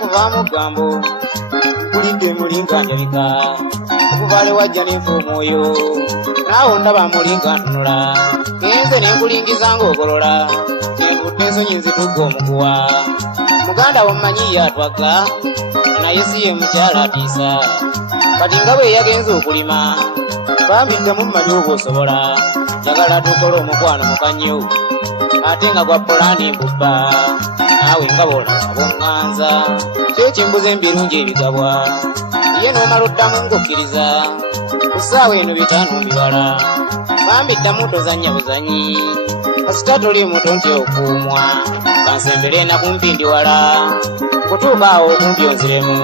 kuva mugambo kulidde mulinga njabika okuvale wajja n'enfa omwoyo naawe ndaba mulinga ntunula genze nenkulingiza ng'ogolola envudde ensonyi nzitugga omuguwa muganda wammanyi yatwagga naye si ye mukyala atiisa kati nga bwe yagenze okulima bambi ddemu mmanyi oba osobola njagala tukole omukwano mukannyo ate nga gwa pulaani mbubba naawe nga boolaba boŋŋanza kyo kimbuza embirungi ebigabwa ye n'omala oddamu ng'okkiriza ku ssaawa eno bitaano mbibala bambi ddamu tozannya buzanyi kasita toli muto nti okuumwa kansembere enakumpi ndi wala kutuuka awo okumpi onziremu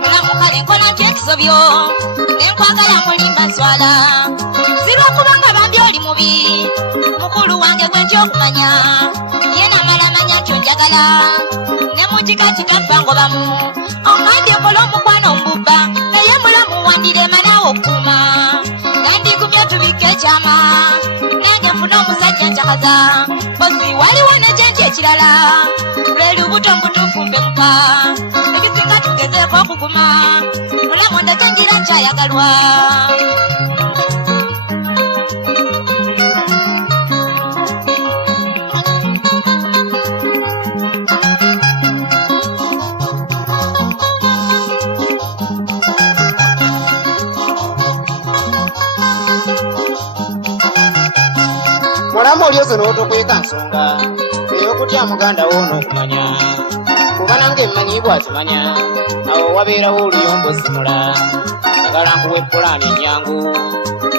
mulamu kale nkola ntekisobyo nenkwagala mulimba nswala sirwakubanga bambi oli mubi mukulu wange gwe nti okumanya ye namala manya nti onjagala ne mukika kitaffa ngobamu oŋŋambye nkola omukwano mbubba naye mulamu wandirema naawe okuuma nandigumye tubike ekyama nange nfuna omusajja njakaza bosi waliwo nekyendi ekirala lwe lubuto mbutuufu mbemuka ekisinga tugezeeko okuguma mulamu ndeke ngira nkyayagalwa mulamu olyoze n'otokweka nsonga ey'okutya muganda wo n'okumanya kuba nange mmanyi bw'akimanya awo wabeerawo oluyombo simula njagala nkuwa pulaani ennyangu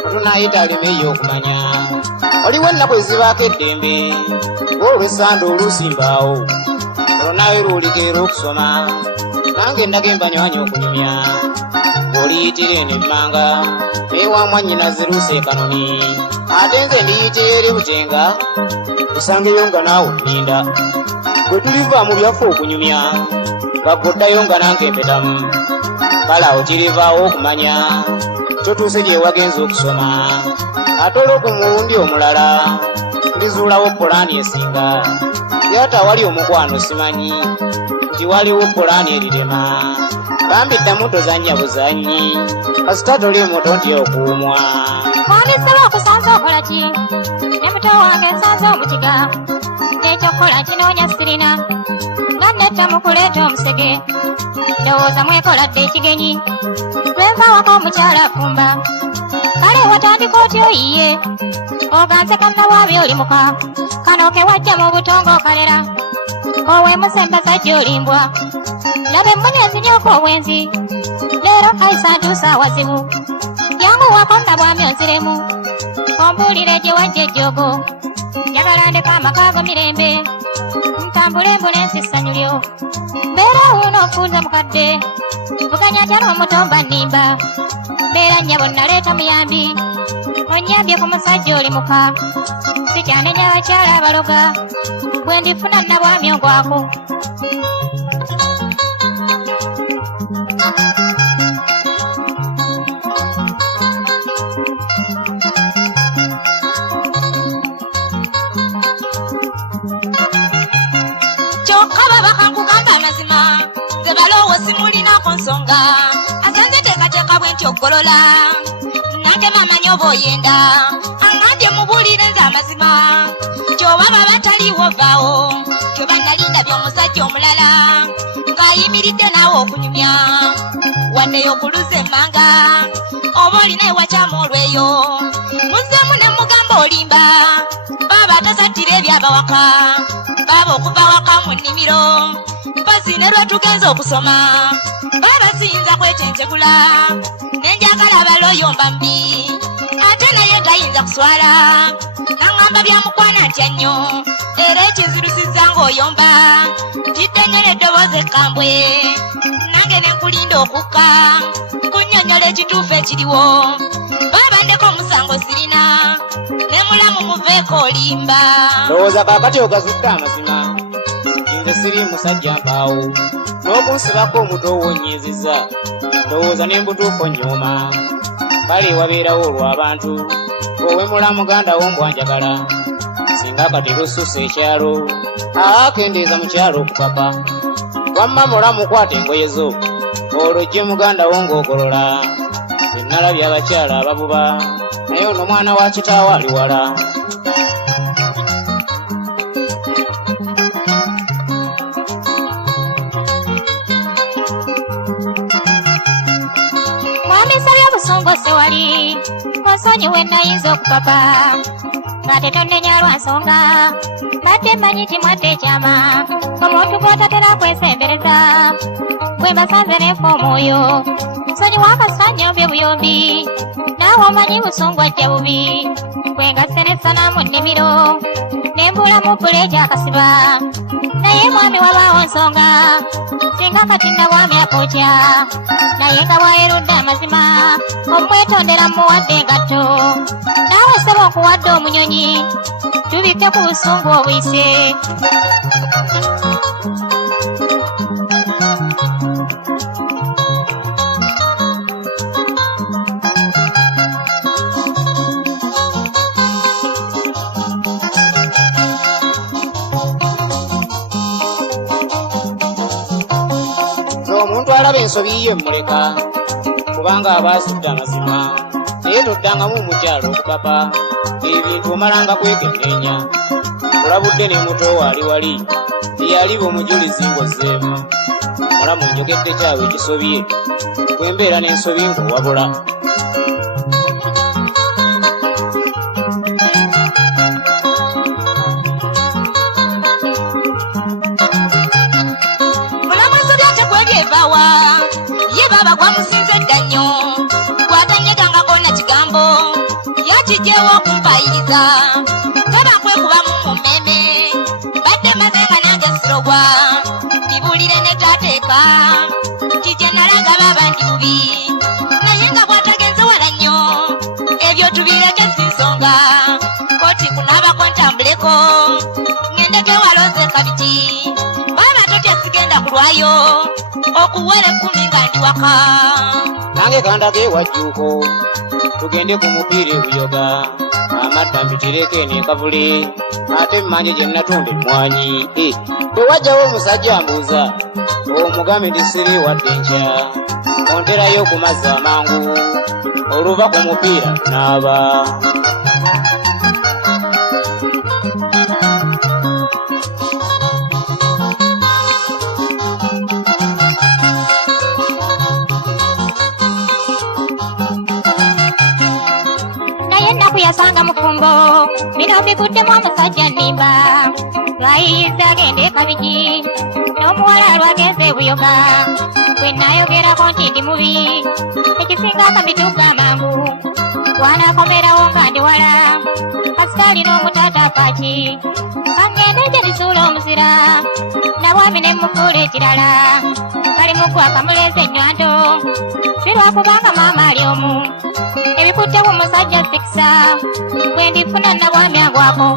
otunaayita aleme ey'okumanya oliwo ennaku ezibaako eddembe ng'olw'essanda oluusimbaawo olwo naawe lw'olikeera okusoma nange ndaga embanywanya okunyumya ng'oliyitira eno emmanga ewa mwannyinaze luusi ekanoni ate nze ndiyitira eri butenga tusangeyo nga naawe nninda bwe tuliva mu byaffe okunyumya baggoddayo nga nange empetamu kale awo kirivaawo okumanya totuuse gye wagenza okusoma ate olw'oku mulundi omulala tulizuulawo pulaani esinga yata wali omukwano simanyi nti waliwo pulaani erirema bambi ddamu tozannya buzanyi kasita toli muto nti okuumwa onisaba okusanza okola ki ne muto wange nsanze omutiga ekyokukola kinoonya sirina nga netta mu kuleeta omusege ndowooza mwekoladde ekigenyi lwenva waka omukyala afumba kale watandika otya oyiye oganze kannawaabi olimuka kano ke wajja mu butongo okalera ow'emusembeza gy'olimbwa laba emmuni ezinyooka obwenzi leero ayisa ntuusa awazibu yangu wakonda bwami onziremu ombuulire gye wajja ejjogo njagala ndeka amakaago mirembe ntambule mbule ensi ssanyu lyo mbeera wuuno ofuuze mukadde vuganya atya n'omutomba nnimba mbeera nnyabo naleeta muyambi onnyambye ku musajja oli muka sikyanenya abakyala abaloga bwe ndifuna nnabwami ogwako nsonga asanze teekateeka bwe nti oggolola nange mamanyi oba oyenda aŋŋambye mubuulire nze amazima kyoba baba taliiwo vaawo kyoba nalindabye omusajja omulala ng'ayimiridde naawe okunyumya waddeyo okuluza emmanga oba olina ewakyamu olweyo muzzemu ne mugamba olimba baaba atasattira ebyabawaka baaba okuva waka mu nnimiro mpasi ne lwetugenza okusoma baaba siyinza kwecenjegula nenjagala abaloyomba mbi ate naye tayinza kuswala naŋŋamba byamukwana ntya nnyo era ekinzirusizza ng'oyomba ntidde nnyo n'eddoboozi ekkambwe nange ne nkulinda okukka kunnyonnyola ekituufu ekiriwo baaba ndeko omusango sirina ne mulamu muveeko kolimba ndowooza kaakati ogazudde amazima nze siri musajja mpaawo n'okunsibako omuto owonyeezezza ndowooza ne mbutuuko nyooma kale wabeerawo olw'abantu owemula muganda wo mbwanjagala singa kati lususa ekyalo akendeeza mu kyalo okupapa wamma mulamu kwata engoye zo olwojje muganda wo ng'ogolola ennalabye abakyala ababuba naye ono mwana wa kitaawo ali wala mwamisabye obusungu sewali osonyiwe nayinza okupapa nga tetonnenya lwa nsonga badde mmanyi kimwadde ekyama omuntu gw'otatera kwesembereza bwe mbasanze nefa omwoyo nsonyiwa akasanya bye buyombi naawe omanyi busungu ajja bubi bwe ngasse n'essana mu nnimiro ne mbula mu bbula egyakasiba naye mwami wabaawo nsonga singa kati nabwami akookya naye nga bwayerudde amazima omwetondera mmuwadde engatto naawe seba okuwadde omunyonyi tubikke ku busungu obuyise omuntu alaba ensobi ye muleka kubanga aba asudde amazima naye toddangamu omukyalo okupapa ebintu omalanga kwekenneenya olabudde ne muto waali wali eyaliba omujulizi ng'ozzeemu mulamu njogedde kyawe ekisobye bwe mbeera n'ensobi ng'owabula ye baba gwamusinze dda nnyo gwatanyegangako na kigambo yakijjeewo okumpayiriza teba kwekubamu mu mmeme badde maze nga nange sirogwa ndibuulire ne taateeka nti gye nalaga baba ndi bubi naye nga bw'atagenze wala nnyo ebyo tubireke si nsonga koti kunaabako ntambuleko ŋŋendeko ewaloze kabiti baba totya sigenda kulwayo okuwera 10 nga ndi waka nange kandage ewajjuuko tugende ku mupiira ebuyoga amadda mbitireko n'ekavule ate mmanje gye natunda emmwanyi bwe wajjawo omusajja ambuuza omugambe ndi siri wadde nkya onterayo ku mazzi amangu oluva ku mupiira naaba yasanga mufumbo bino mbiguddemu omusajja nnimba lwayiyiza agende kabigi n'omuwala lwagenze buyoga bwe naayogerako nti ndi mubi ekisinga akabituga amangu wanaakomerawo nga ndi wala kasitaali n'omutata paki kangende gye nisuula omuzira nabwami ne mufuula ekirala kali mugwaka muleze ennywanto si lwakubanga maama ali omu ebikutte ku musajja sikisa bwe ndifuna nabwami agwako